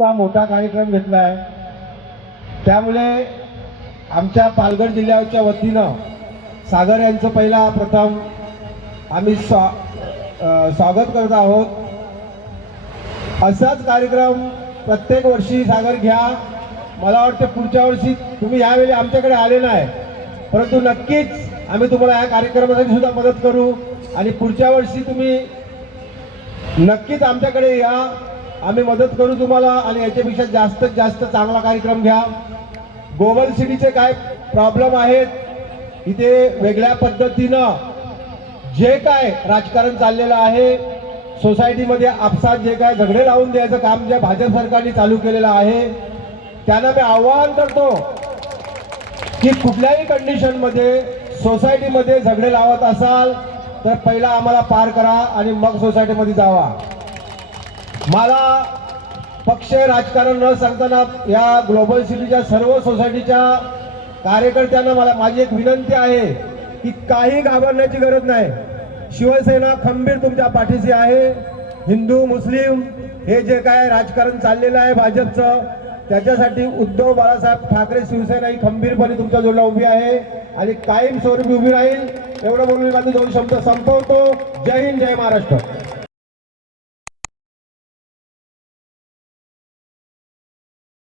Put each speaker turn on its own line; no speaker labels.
इतका मोठा कार्यक्रम घेतला आहे त्यामुळे आमच्या पालघर जिल्ह्याच्या वतीनं सागर यांचं पहिला प्रथम आम्ही स्वा स्वागत करत आहोत. असाच कार्यक्रम प्रत्येक वर्षी सागर घ्या. मला वाटतं पुढच्या वर्षी तुम्ही यावेळी आमच्याकडे आले नाही. परंतु नक्कीच आम्ही तुम्हाला या कार्यक्रमासाठी सुद्धा मदत करू. आणि पुढच्या वर्षी तुम्ही नक्कीच आमच्याकडे या. आम्ही मदत करू तुम्हाला आणि याच्यापेक्षा जास्तीत जास्त चांगला कार्यक्रम घ्या. गोवल सिटीचे काय प्रॉब्लेम आहेत? इथे वेगळ्या पद्धतीनं जे काय राजकारण चाललेलं आहे सोसायटीमध्ये आपसात जे काय झगडे लावून द्यायचं काम ज्या भाजप सरकारने चालू केलेलं आहे त्यांना मी आवाहन करतो की कुठल्याही कंडिशनमध्ये सोसायटीमध्ये झगडे लावत असाल तर पहिला आम्हाला पार करा आणि मग सोसायटीमध्ये जावा. मला पक्ष राजकारण न सांगताना या ग्लोबल सिटीच्या सर्व सोसायटीच्या कार्यकर्त्यांना मला माझी एक विनंती आहे की काही घाबरण्याची गरज नाही. शिवसेना खंबीर तुमच्या पाठीशी आहे. हिंदू मुस्लिम हे जे काय राजकारण चाललेलं आहे भाजपचं त्याच्यासाठी उद्धव बाळासाहेब ठाकरे शिवसेना ही खंबीरपणे तुमच्या जोडला उभी आहे आणि कायम स्वरूपी उभी राहील. एवढं बोलून मी माझे दोन शब्द संपवतो. जय हिंद जय महाराष्ट्र.